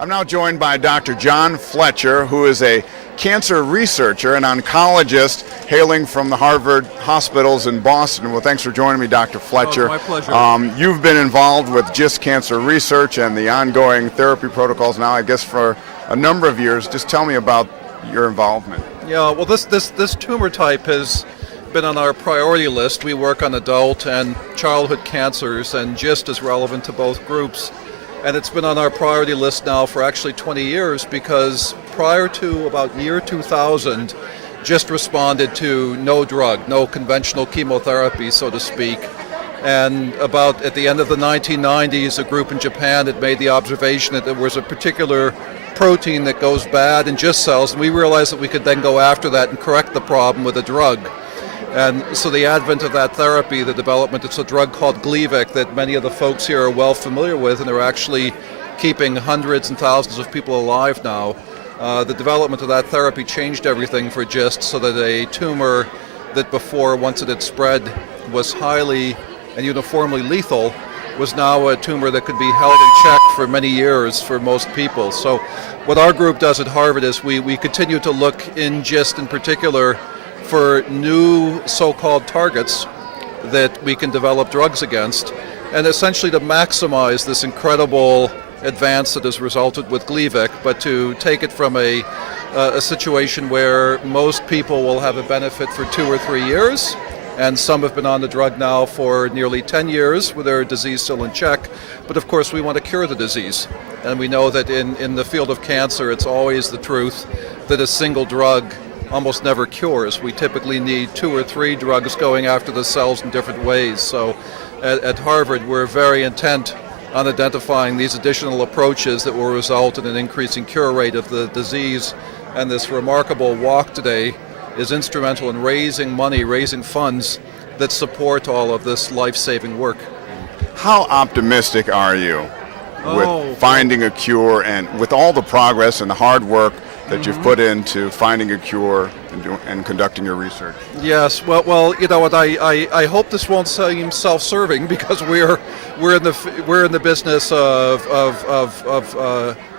I'm now joined by Dr. John Fletcher, who is a cancer researcher and oncologist hailing from the Harvard hospitals in Boston. Well, thanks for joining me, Dr. Fletcher. Oh, it's my pleasure. You've been involved with GIST cancer research and the ongoing therapy protocols now, I guess, for a number of years. Just tell me about your involvement. Yeah, well, this tumor type has been on our priority list. We work on adult and childhood cancers, and GIST is relevant to both groups. And it's been on our priority list now for actually 20 years because prior to about year 2000, GIST responded to no drug, no conventional chemotherapy, so to speak. And about at the end of the 1990s, a group in Japan had made the observation that there was a particular protein that goes bad in GIST cells, and we realized that we could then go after that and correct the problem with a drug. And so the advent of that therapy, the development, it's a drug called Gleevec that many of the folks here are well familiar with, and they're actually keeping hundreds and thousands of people alive now. The development of that therapy changed everything for GIST so that a tumor that before, once it had spread, was highly and uniformly lethal, was now a tumor that could be held in check for many years for most people. So what our group does at Harvard is we continue to look in GIST in particular for new so-called targets that we can develop drugs against, and essentially to maximize this incredible advance that has resulted with Gleevec, but to take it from a situation where most people will have a benefit for 2 or 3 years, and some have been on the drug now for nearly 10 years with their disease still in check. But of course we want to cure the disease, and we know that in the field of cancer it's always the truth that a single drug almost never cures. We typically need 2 or 3 drugs going after the cells in different ways. So at Harvard, we're very intent on identifying these additional approaches that will result in an increasing cure rate of the disease. And this remarkable walk today is instrumental in raising money, raising funds that support all of this life-saving work. How optimistic are you with finding a cure and with all the progress and the hard work that you've put into finding a cure and conducting your research? Yes, well, you know what? I hope this won't seem self-serving because we're in the business of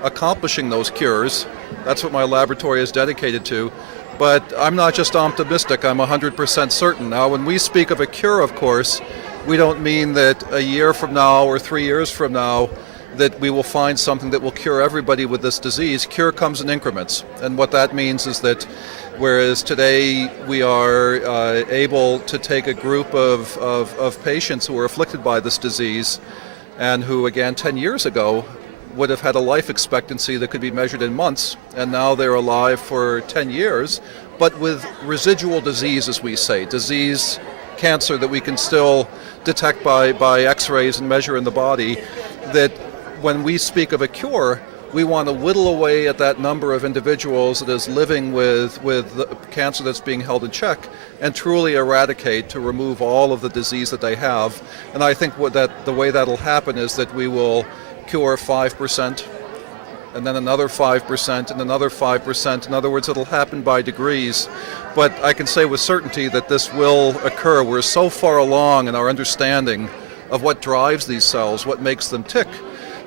accomplishing those cures. That's what my laboratory is dedicated to. But I'm not just optimistic; I'm 100% certain. Now, when we speak of a cure, of course, we don't mean that a year from now or 3 years from now that we will find something that will cure everybody with this disease. Cure comes in increments, and what that means is that whereas today we are able to take a group of patients who are afflicted by this disease and who, again, 10 years ago would have had a life expectancy that could be measured in months, and now they're alive for 10 years, but with residual disease, as we say, disease, cancer that we can still detect by x-rays and measure in the body, that when we speak of a cure, we want to whittle away at that number of individuals that is living with the cancer that's being held in check and truly eradicate, to remove all of the disease that they have. And I think the way that'll happen is that we will cure 5%, and then another 5%, and another 5%. In other words, it'll happen by degrees. But I can say with certainty that this will occur. We're so far along in our understanding of what drives these cells, what makes them tick,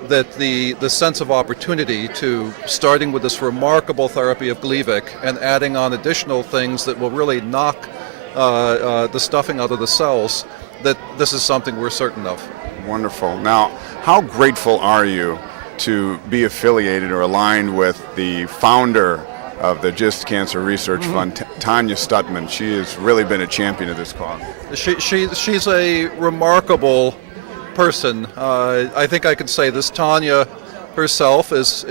that the sense of opportunity to starting with this remarkable therapy of Gleevec and adding on additional things that will really knock the stuffing out of the cells, that this is something we're certain of. Wonderful. Now, how grateful are you to be affiliated or aligned with the founder of the GIST Cancer Research Fund, Tanya Stutman? She has really been a champion of this cause. She's a remarkable person. I think I could say this. Tanya herself is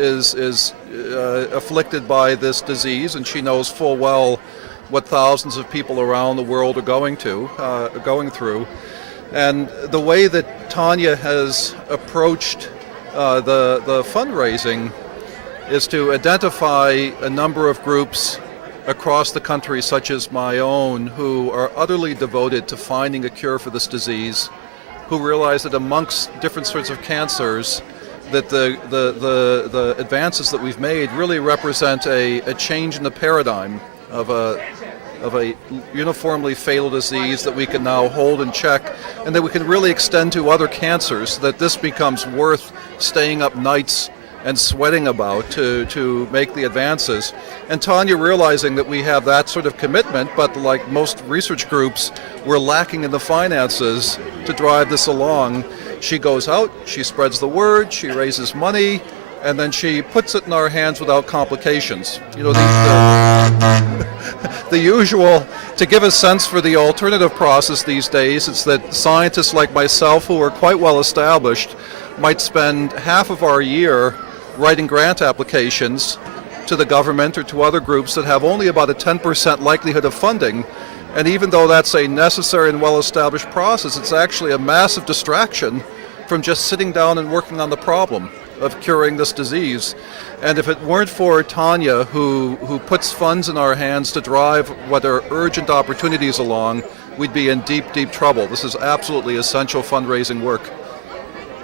afflicted by this disease, and she knows full well what thousands of people around the world are going through. And the way that Tanya has approached the fundraising is to identify a number of groups across the country, such as my own, who are utterly devoted to finding a cure for this disease, who realize that amongst different sorts of cancers, that the advances that we've made really represent a change in the paradigm of a uniformly fatal disease that we can now hold in check, and that we can really extend to other cancers, that this becomes worth staying up nights and sweating about to make the advances. And Tanya, realizing that we have that sort of commitment, but like most research groups, we're lacking in the finances to drive this along, she goes out, she spreads the word, she raises money, and then she puts it in our hands without complications. You know, the usual, to give a sense for the alternative process these days, it's that scientists like myself, who are quite well established, might spend half of our year writing grant applications to the government or to other groups that have only about a 10% likelihood of funding. And even though that's a necessary and well-established process, it's actually a massive distraction from just sitting down and working on the problem of curing this disease. And if it weren't for Tanya, who puts funds in our hands to drive what are urgent opportunities along, we'd be in deep, deep trouble. This is absolutely essential fundraising work.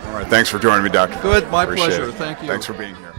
All right, thanks for joining me, Dr. Good, my Appreciate pleasure. it. Thank you. Thanks for being here.